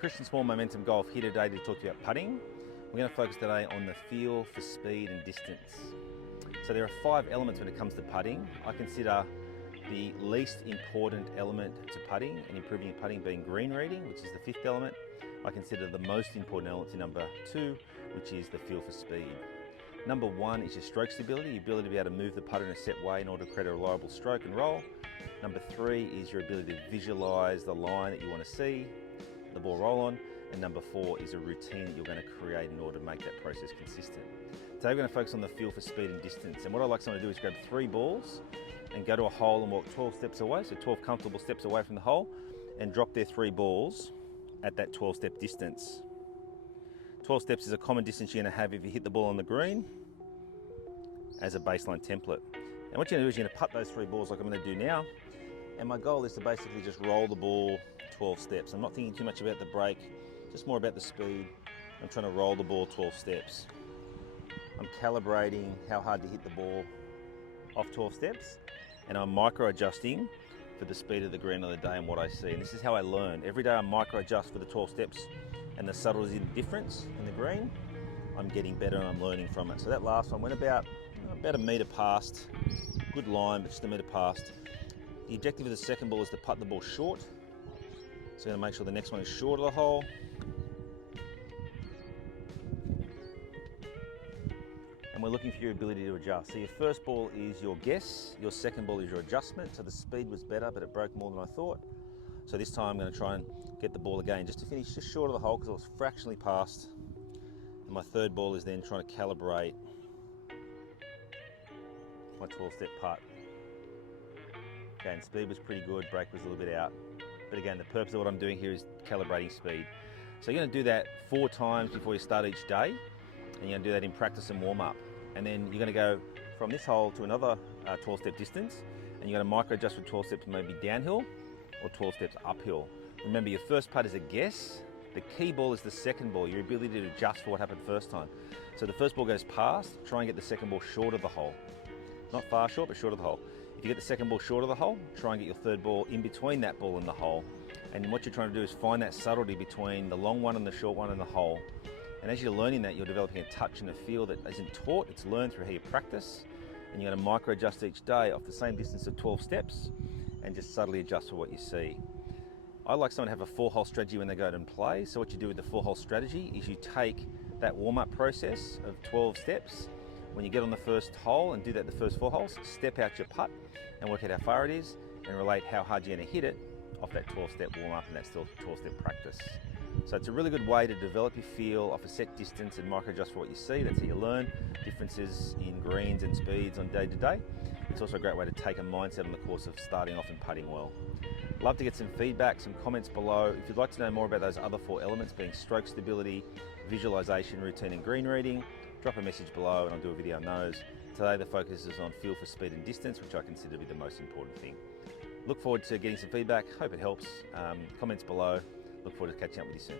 Christian Small Momentum Golf here today to talk to you about putting. We're going to focus today on the feel for speed and distance. So there are 5 elements when it comes to putting. I consider the least important element to putting and improving your putting being green reading, which is the 5th element. I consider the most important element to number 2, which is the feel for speed. Number 1 is your stroke stability, your ability to be able to move the putter in a set way in order to create a reliable stroke and roll. Number 3 is your ability to visualize the line that you want to see the ball roll on. And number 4 is a routine that you're going to create in order to make that process consistent. Today we're going to focus on the feel for speed and distance. And what I'd like someone to do is grab 3 balls and go to a hole and walk 12 steps away, so 12 comfortable steps away from the hole, and drop their 3 balls at that 12-step distance. 12 steps is a common distance you're going to have if you hit the ball on the green as a baseline template. And what you're going to do is you're going to putt those 3 balls like I'm going to do now. And my goal is to basically just roll the ball 12 steps. I'm not thinking too much about the break, just more about the speed. I'm trying to roll the ball 12 steps. I'm calibrating how hard to hit the ball off 12 steps, and I'm micro adjusting for the speed of the green on the day and what I see. And this is how I learn. Every day I micro adjust for the 12 steps and the subtleties in the difference in the green. I'm getting better and I'm learning from it. So that last one went about a metre past, good line, but just a metre past. The objective of the second ball is to putt the ball short. So I'm going to make sure the next one is short of the hole. And we're looking for your ability to adjust. So your first ball is your guess, your second ball is your adjustment. So the speed was better, but it broke more than I thought. So this time I'm going to try and get the ball again just to finish just short of the hole because it was fractionally past. And my third ball is then trying to calibrate my 12-step putt. Again, speed was pretty good, break was a little bit out. But again, the purpose of what I'm doing here is calibrating speed. So you're going to do that 4 times before you start each day. And you're going to do that in practice and warm up. And then you're going to go from this hole to another 12-step distance. And you're going to micro adjust for 12 steps maybe downhill or 12 steps uphill. Remember, your first putt is a guess. The key ball is the second ball, your ability to adjust for what happened first time. So the first ball goes past, try and get the second ball short of the hole. Not far short, but short of the hole. If you get the second ball short of the hole, try and get your third ball in between that ball and the hole. And what you're trying to do is find that subtlety between the long one and the short one and the hole. And as you're learning that, you're developing a touch and a feel that isn't taught, it's learned through how you practice. And you're going to micro adjust each day off the same distance of 12 steps and just subtly adjust for what you see. I like someone to have a 4-hole strategy when they go out and play. So what you do with the 4-hole strategy is you take that warm-up process of 12 steps. When you get on the first hole and do that the first 4 holes, step out your putt and work out how far it is and relate how hard you're going to hit it off that 12-step warm-up and that 12-step practice. So it's a really good way to develop your feel off a set distance and micro adjust for what you see. That's how you learn differences in greens and speeds on day to day. It's also a great way to take a mindset on the course of starting off and putting well. Love to get some feedback, some comments below. If you'd like to know more about those other 4 elements being stroke stability, visualization, routine and green reading, drop a message below and I'll do a video on those. Today the focus is on feel for speed and distance, which I consider to be the most important thing. Look forward to getting some feedback, hope it helps. Comments below. Look forward to catching up with you soon.